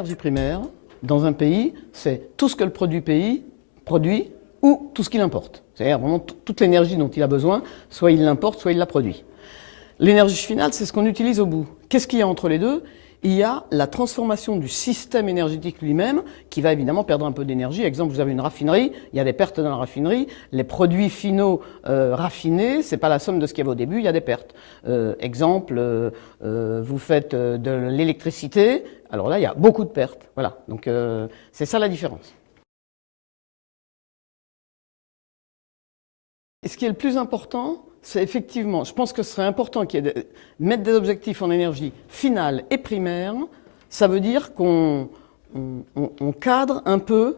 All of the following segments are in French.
l'énergie primaire, dans un pays, c'est tout ce que le pays produit ou tout ce qu'il importe. C'est-à-dire vraiment toute l'énergie dont il a besoin, soit il l'importe, soit il la produit. L'énergie finale, c'est ce qu'on utilise au bout. Qu'est-ce qu'il y a entre les deux? Il y a la transformation du système énergétique lui-même, qui va évidemment perdre un peu d'énergie. Exemple, vous avez une raffinerie, il y a des pertes dans la raffinerie. Les produits finaux raffinés, c'est pas la somme de ce qu'il y avait au début, il y a des pertes. Exemple, vous faites de l'électricité, alors là, il y a beaucoup de pertes. Voilà, donc c'est ça la différence. Et ce qui est le plus important, c'est effectivement, je pense que ce serait important qu'il y ait mettre des objectifs en énergie finale et primaire. Ça veut dire qu'on cadre un peu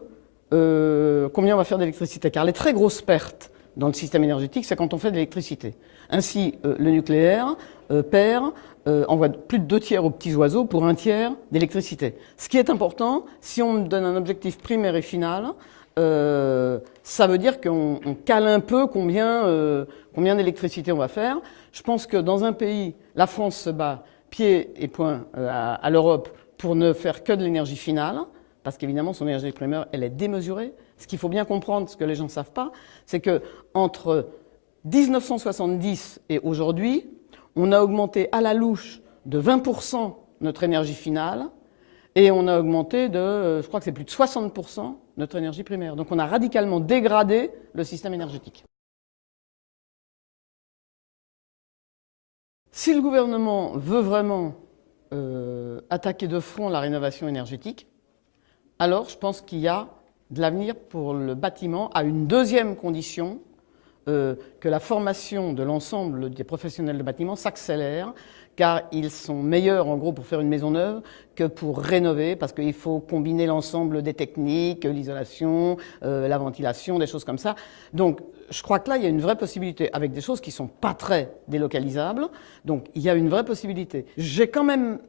combien on va faire d'électricité. Car les très grosses pertes dans le système énergétique, c'est quand on fait de l'électricité. Ainsi, le nucléaire envoie plus de 2 tiers aux petits oiseaux pour 1 tiers d'électricité. Ce qui est important, si on donne un objectif primaire et final, ça veut dire qu'on cale un peu combien d'électricité on va faire. Je pense que dans un pays, la France se bat pied et poing à l'Europe pour ne faire que de l'énergie finale, parce qu'évidemment son énergie primaire, elle est démesurée. Ce qu'il faut bien comprendre, ce que les gens ne savent pas, c'est qu'entre 1970 et aujourd'hui, on a augmenté à la louche de 20% notre énergie finale, et on a augmenté de, je crois que c'est plus de 60% notre énergie primaire. Donc on a radicalement dégradé le système énergétique. Si le gouvernement veut vraiment attaquer de front la rénovation énergétique, alors je pense qu'il y a de l'avenir pour le bâtiment à une deuxième condition, que la formation de l'ensemble des professionnels de bâtiment s'accélère, car ils sont meilleurs en gros pour faire une maison neuve que pour rénover, parce qu'il faut combiner l'ensemble des techniques, l'isolation, la ventilation, des choses comme ça. Donc je crois que là, il y a une vraie possibilité, avec des choses qui ne sont pas très délocalisables. Donc il y a une vraie possibilité. J'ai quand même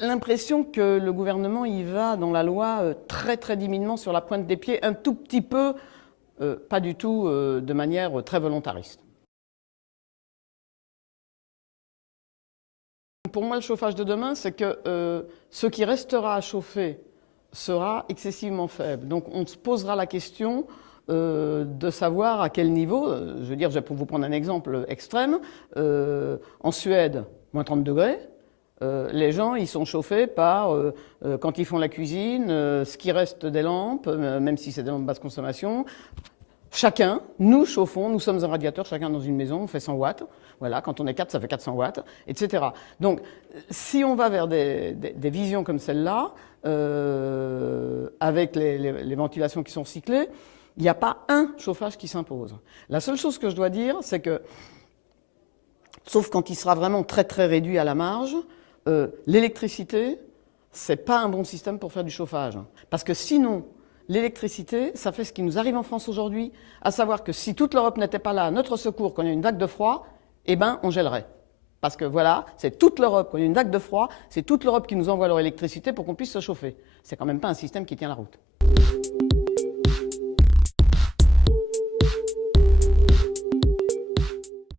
l'impression que le gouvernement y va dans la loi très très timidement sur la pointe des pieds, un tout petit peu, pas du tout de manière très volontariste. Pour moi, le chauffage de demain, c'est que ce qui restera à chauffer sera excessivement faible. Donc on se posera la question de savoir à quel niveau, je veux dire, je vais pour vous prendre un exemple extrême, en Suède, moins 30 degrés, les gens, ils sont chauffés par, quand ils font la cuisine, ce qui reste des lampes, même si c'est des lampes basse consommation. Chacun, nous chauffons, nous sommes un radiateur, chacun dans une maison, on fait 100 watts. Voilà, quand on est 4, ça fait 400 watts, etc. Donc, si on va vers des visions comme celle-là, avec les ventilations qui sont cyclées, il n'y a pas un chauffage qui s'impose. La seule chose que je dois dire, c'est que, sauf quand il sera vraiment très très réduit à la marge, l'électricité, c'est pas un bon système pour faire du chauffage. Parce que sinon, l'électricité, ça fait ce qui nous arrive en France aujourd'hui, à savoir que si toute l'Europe n'était pas là à notre secours quand il y a une vague de froid, eh ben on gèlerait. Parce que voilà, c'est toute l'Europe, quand il y a une vague de froid, c'est toute l'Europe qui nous envoie leur électricité pour qu'on puisse se chauffer. C'est quand même pas un système qui tient la route.